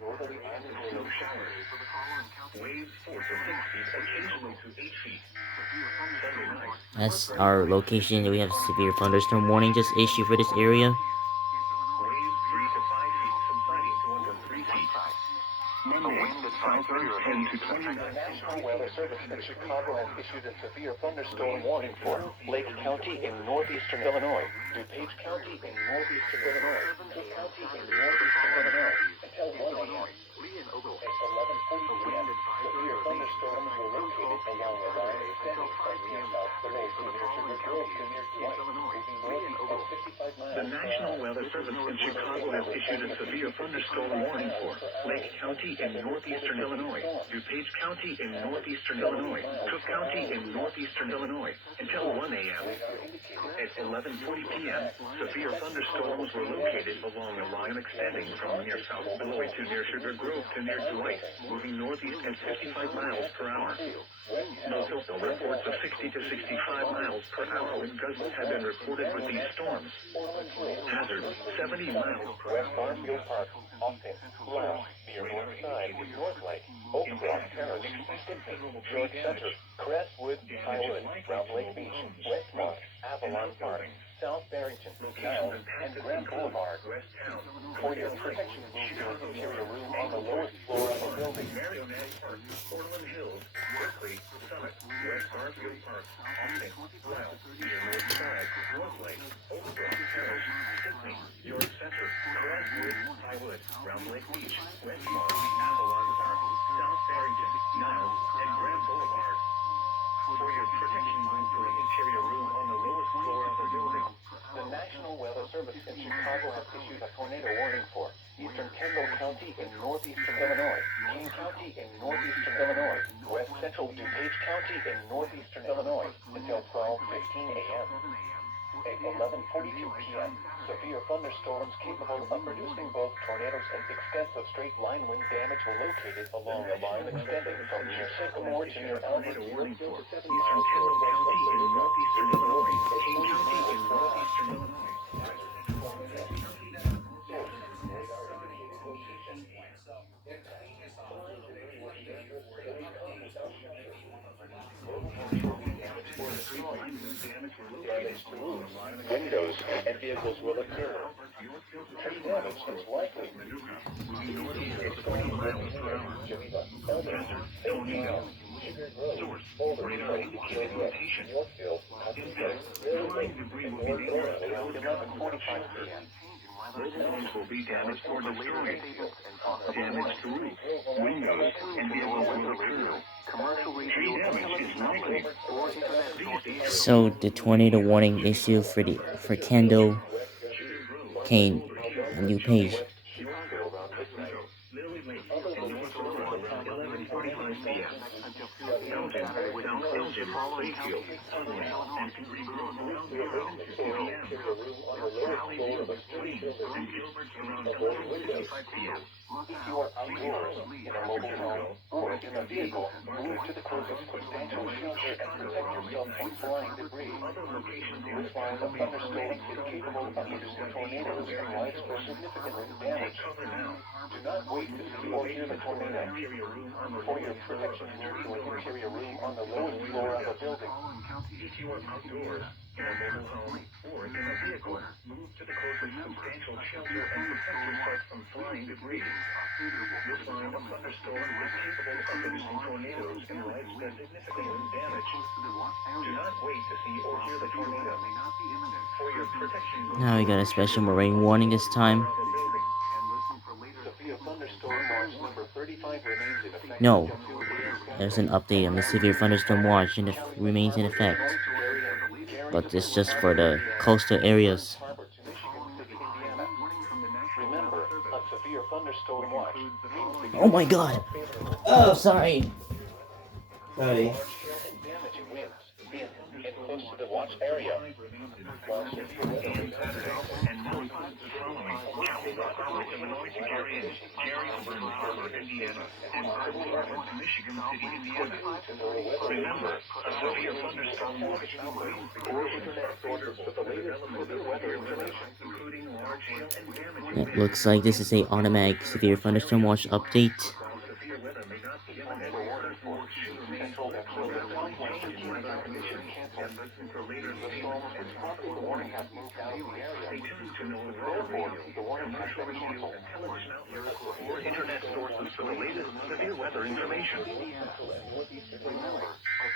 northerly and snow showers. Waves 4 to 6 feet, occasionally to 8 feet. Sunday night. That's our location. We have severe thunderstorm warning just issued for this area. Waves 3 to 5 feet, subsiding to under 3 feet. Monday, southward 10 to 20 miles. The National Weather Service in Chicago has issued a severe thunderstorm warning for Lake County in northeastern Illinois, DuPage County in northeastern Illinois, Cook County in northeastern Illinois, until 1 a.m. At 11:40 p.m., severe thunderstorms were located along the line extending from near South Below to near Sugar Grove to near Dwight, moving northeast at 55 miles. The National Weather Service in Chicago has issued a severe thunderstorm warning for Lake County in northeastern Illinois, DuPage County in northeastern Illinois, Cook County in northeastern Illinois, until 1 a.m. At 11:40 p.m., severe thunderstorms were located along a line extending from near South Beloit to near Sugar Grove to near Dwight, moving northeast at 55 miles per hour. Multiple reports of 60 to 65 miles per hour wind gusts have been reported with these storms. Hazard, 70 miles per West hour. Barfield Park, Austin, Bluff, near Northside, North Lake, Oak Brook Terrace, Stimpy, George Center, Crestwood, Highwood, Round Lake Beach, Westmont, Avalon Park, South Barrington, Niles, and Grand Boulevard. For your protection, move to an interior room on the lowest floor of the building. Marionette Park, Portland Hills, Berkeley, Summit, West Barfield Park, Austin, Bluff, near Northside, North Lake, Oak Brook Terrace, Stimpy, George Center, Crestwood, Highwood, Round Lake Beach, Westmont, Avalon Park, South Barrington, Niles, and Grand Boulevard. For your protection, move to an interior room on the lowest floor of the building. The National Weather Service in Chicago has issued a tornado warning for eastern Kendall County in northeastern Illinois, King County in northeastern Illinois, west central DuPage County in northeastern Illinois, until 12:15 a.m. At 11:42 p.m., severe thunderstorms capable of producing both tornadoes and extensive straight-line wind damage were located along a line extending from near Sycamore to near Albert. Tornado warning for eastern Kendall County in northeastern Illinois, King County in northeastern Illinois. Windows and vehicles will occur. Tree damage is likely. Those homes will be damaged or destroyed. Damage to roof, windows, and vehicle will occur. Tree damage is likely. So the tornado warning issue for Kendall, Kane, and DuPage. Lily Lake in North Aurora around 11:45 p.m. Elgin, South Elgin, Bayfield, Sutherland, and Green Grove around 11:50 p.m. Valley View, Stream, and Gilbert around 11:55 p.m. If you are outdoors, in a mobile home, or in a vehicle, move to the closest substantial shelter and protect yourself from flying debris. Other locations in This line of thunderstorms is capable of producing tornadoes and widespread significant wind damage. cover now. Do not wait to see or hear the tornado. Interior room on the For your protection, move to an interior room on the lowest floor of the building. If you are outdoors, in a mobile home, or in a vehicle, move to the closest substantial shelter and protect yourself from flying debris. This line of thunderstorms is capable of producing tornadoes and widespread significant wind damage. Do not wait to see or hear the tornado. For your protection, Now we got a special rain warning this time. Severe thunderstorm watch number 35 remains in effect. No, there's an update on the severe thunderstorm watch and it remains in effect. But it's just for the coastal areas. Remember, a severe thunderstorm watch means the Oh my god! Oh, sorry. damaging winds in and close to the watch area. And now the following: Chapel, Illinois to Gary, Burn Harbor, Indiana, and Burn Harbor to Michigan City, Indiana. Remember, a severe thunderstorm watch Or internet sources with the latest severe weather information. including large hail and damage. It looks like this is a automatic severe thunderstorm watch update. Severe weather may not be imminent. Warning for Central Excellent weather conditions canceled. Listen for later The storm's tropical warning has moved out of the area. Stay tuned to NOAA's Therefore, radio, the warning has commercial been radio, canceled. and television outlets or internet sources for the latest severe weather information.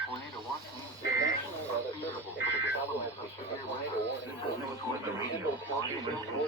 Tornado watch means the National Weather Service issued a Chicago has issued a tornado warning for Central County and North